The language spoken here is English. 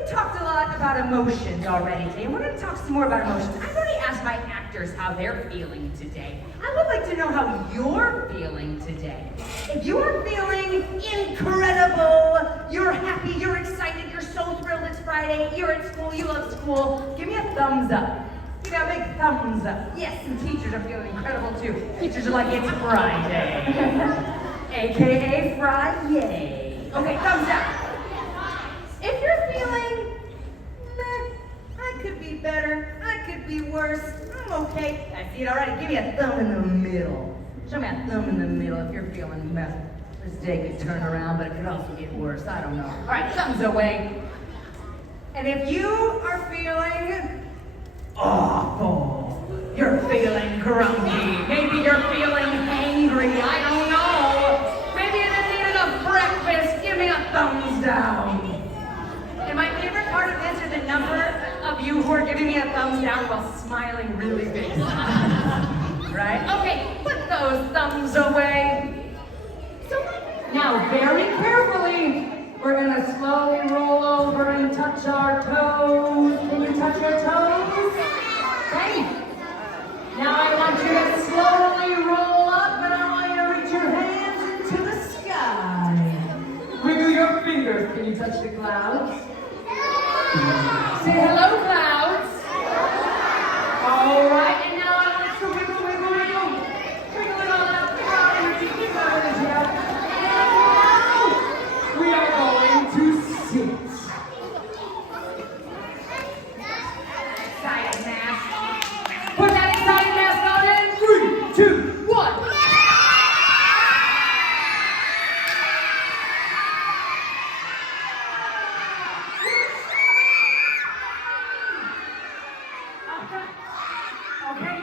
we've talked a lot about emotions already today, and we're going to talk some more about emotions. I've already asked my actors how they're feeling today. I would like to know how you're feeling today. If you are feeling incredible, you're happy, you're excited, you're so thrilled it's Friday, you're at school, you love school, give me a thumbs up. Give me a big thumbs up. Yes, and teachers are feeling incredible too. Teachers are like, it's Friday. AKA Friday. Okay, thumbs up. If you're feeling, meh, I could be better, I could be worse, I'm okay. I see it already. Give me a thumb in the middle. Show me a thumb in the middle if you're feeling meh. This day could turn around, but it could also get worse. I don't know. All right, thumbs away. And if you are feeling awful, you're feeling grumpy, maybe you're feeling angry, I don't know. Maybe you didn't eat enough breakfast, give me a thumbs down. And my favorite part of this are the number of you who are giving me a thumbs down while smiling really big. Right? Okay, put those thumbs away. Now, very carefully, we're gonna slowly roll over and touch our toes. Can you touch your toes? Okay. Now I want you to slowly roll up, and I want you to reach your hands into the sky. Wiggle your fingers. Can you touch the clouds? Say hello, clouds. All right, and now I want you to wiggle, wiggle, wiggle. Wiggle it all out. Get our energy, get our energy out. And now we are going to sit. Excited mask. Put that excited mask on in 3, 2, 1. Okay,